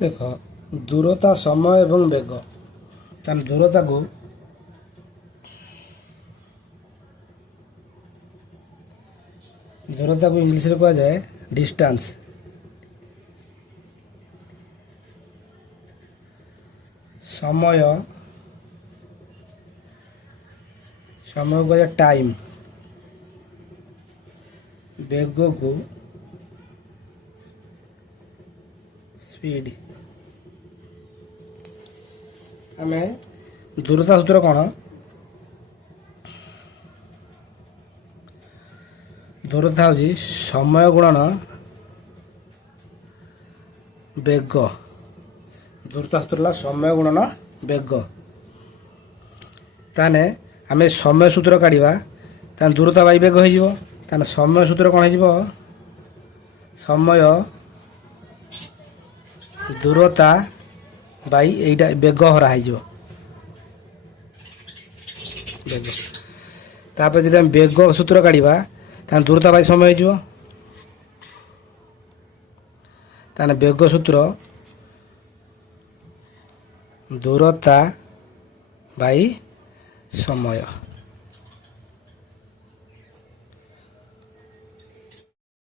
देख दूरता समय एवं बेग दूरता को इंग्लिश रे कहा जाए डिस्टेंस। समय समय को कहा टाइम। बेग को स्पीड। आमे दूरता सूत्र कौन? दूरता हूँ समय गुणन बेग। दूरता सूत्र समय गुणन बेग। ताने आमे समय सूत्र काढ़ा ताने दूरता बाई बेग हो ताने समय सूत्र कौन हो? समय दूरता बाई एटा बेग हरा हो बेग। तापर जब हम बेग सूत्र काढ़ा ताने दूरता बाई समय हो ताने बेग सूत्र दूरता बाई समय।